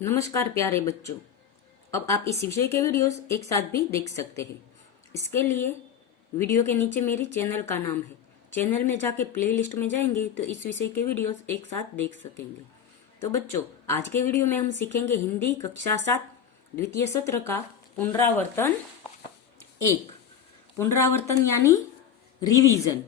नमस्कार प्यारे बच्चों। अब आप इस विषय के वीडियोस एक साथ भी देख सकते हैं। इसके लिए वीडियो के नीचे मेरी चैनल का नाम है। चैनल में जाके प्लेलिस्ट में जाएंगे तो इस विषय के वीडियोस एक साथ देख सकेंगे। तो बच्चों, आज के वीडियो में हम सीखेंगे हिंदी कक्षा 7 द्वितीय सत्र का पुनरावर्तन 1। पुनरावर्तन यानी रिवीजन।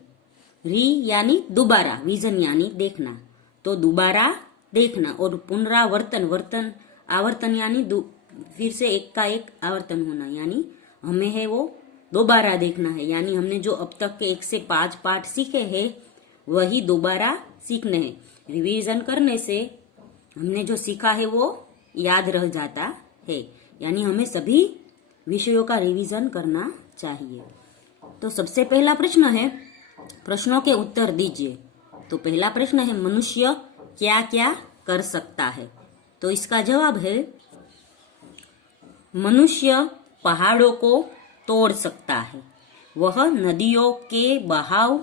री यानी दोबारा, विजन यानी देखना, तो दोबारा देखना। और पुनरावर्तन, वर्तन आवर्तन यानी फिर से एक का एक आवर्तन होना, यानी हमें है वो दोबारा देखना है। यानी हमने जो अब तक के 1 से 5 पाठ सीखे हैं वही दोबारा सीखने हैं। रिवीजन करने से हमने जो सीखा है वो याद रह जाता है। यानी हमें सभी विषयों का रिवीजन करना चाहिए। तो सबसे पहला प्रश्न है, प्रश्नों के उत्तर दीजिए। तो पहला प्रश्न है, मनुष्य क्या क्या कर सकता है? तो इसका जवाब है, मनुष्य पहाड़ों को तोड़ सकता है, वह नदियों के बहाव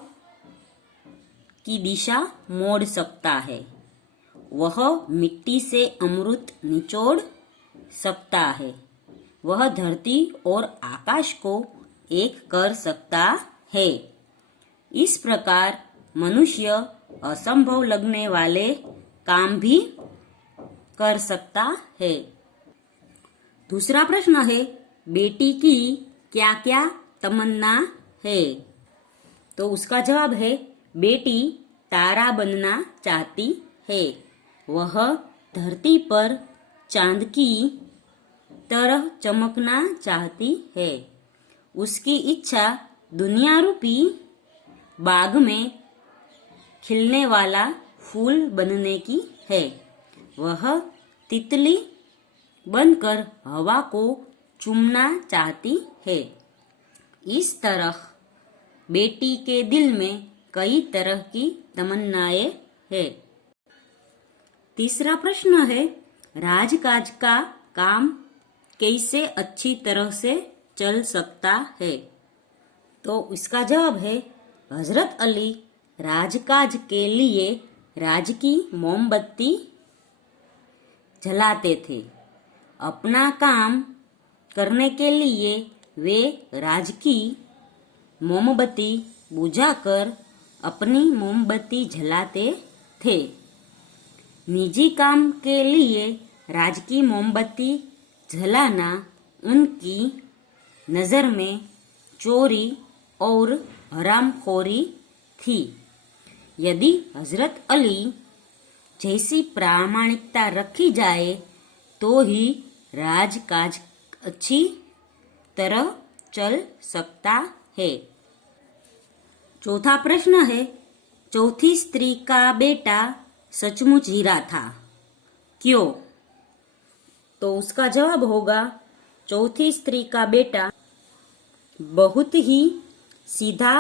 की दिशा मोड़ सकता है, वह मिट्टी से अमृत निचोड़ सकता है, वह धरती और आकाश को एक कर सकता है। इस प्रकार मनुष्य असंभव लगने वाले काम भी कर सकता है। दूसरा प्रश्न है, बेटी की क्या क्या तमन्ना है? तो उसका जवाब है, बेटी तारा बनना चाहती है, वह धरती पर चांद की तरह चमकना चाहती है, उसकी इच्छा दुनिया रूपी बाग में खिलने वाला फूल बनने की है, वह तितली बनकर हवा को चूमना चाहती है। इस तरह बेटी के दिल में कई तरह की तमन्नाएं हैं। तीसरा प्रश्न है, राजकाज का काम कैसे अच्छी तरह से चल सकता है? तो इसका जवाब है, हजरत अली राजकाज के लिए राज की मोमबत्ती जलाते थे। अपना काम करने के लिए वे राज की मोमबत्ती बुझाकर अपनी मोमबत्ती जलाते थे। निजी काम के लिए राज की मोमबत्ती जलाना उनकी नजर में चोरी और हरामखोरी थी। यदि हजरत अली जैसी प्रामाणिकता रखी जाए तो ही राजकाज अच्छी तरह चल सकता है। चौथा प्रश्न है, चौथी स्त्री का बेटा सचमुच हीरा था, क्यों? तो उसका जवाब होगा, चौथी स्त्री का बेटा बहुत ही सीधा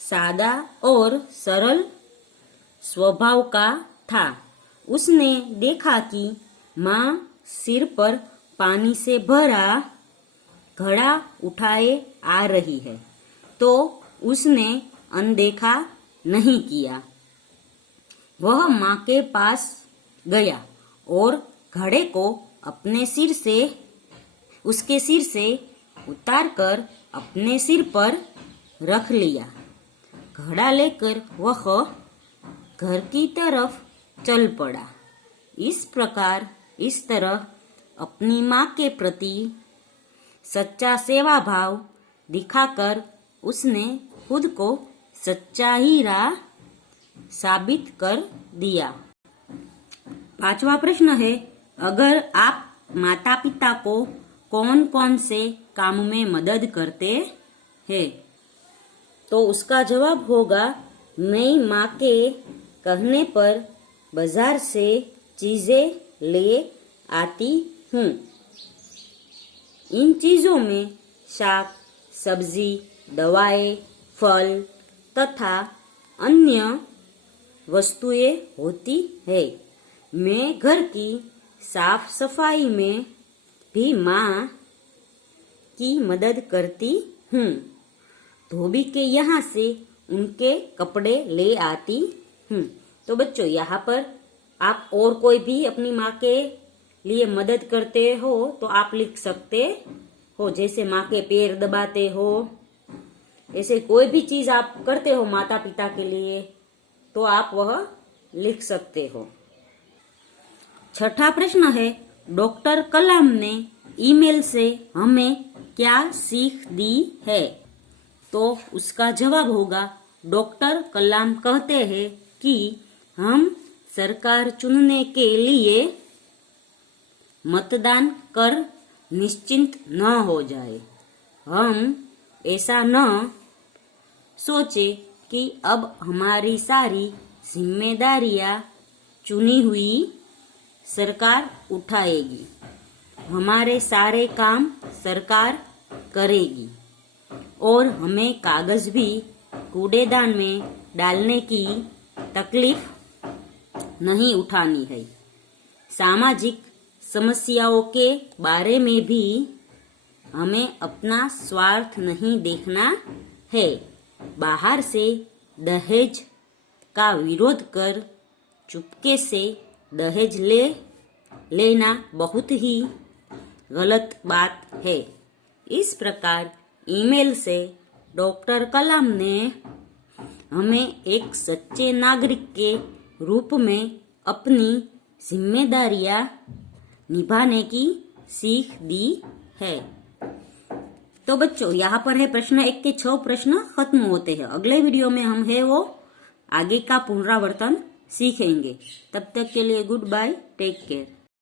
सादा और सरल स्वभाव का था। उसने देखा कि माँ सिर पर पानी से भरा घड़ा उठाए आ रही है, तो उसने अनदेखा नहीं किया। वह माँ के पास गया और घड़े को उसके सिर से उतारकर अपने सिर पर रख लिया। घड़ा लेकर वह घर की तरफ चल पड़ा। इस तरह अपनी माँ के प्रति सच्चा सेवा भाव दिखाकर उसने खुद को सच्चा हीरा साबित कर दिया। पांचवा प्रश्न है, अगर आप माता पिता को कौन कौन से काम में मदद करते हैं? तो उसका जवाब होगा, मैं माँ के कहने पर बाजार से चीजें ले आती हूँ। इन चीजों में शाक, सब्जी, दवाएं, फल तथा अन्य वस्तुएं होती है। मैं घर की साफ सफाई में भी माँ की मदद करती हूँ। धोबी के यहाँ से उनके कपड़े ले आती हूँ। तो बच्चों, यहाँ पर आप और कोई भी अपनी माँ के लिए मदद करते हो तो आप लिख सकते हो। जैसे माँ के पैर दबाते हो, ऐसे कोई भी चीज आप करते हो माता पिता के लिए तो आप वह लिख सकते हो। छठा प्रश्न है, डॉक्टर कलाम ने ईमेल से हमें क्या सीख दी है? तो उसका जवाब होगा, डॉक्टर कलाम कहते हैं कि हम सरकार चुनने के लिए मतदान कर निश्चिंत न हो जाए। हम ऐसा न सोचे कि अब हमारी सारी जिम्मेदारियां चुनी हुई सरकार उठाएगी, हमारे सारे काम सरकार करेगी और हमें कागज भी कूड़ेदान में डालने की तकलीफ नहीं उठानी है। सामाजिक समस्याओं के बारे में भी हमें अपना स्वार्थ नहीं देखना है। बाहर से दहेज का विरोध कर चुपके से दहेज लेना बहुत ही गलत बात है। इस प्रकार ईमेल से डॉक्टर कलाम ने हमें एक सच्चे नागरिक के रूप में अपनी जिम्मेदारियां निभाने की सीख दी है। तो बच्चों, यहाँ पर है प्रश्न 1 के 6 प्रश्न खत्म होते हैं। अगले वीडियो में हम है वो आगे का पुनरावर्तन सीखेंगे। तब तक के लिए गुड बाय, टेक केयर।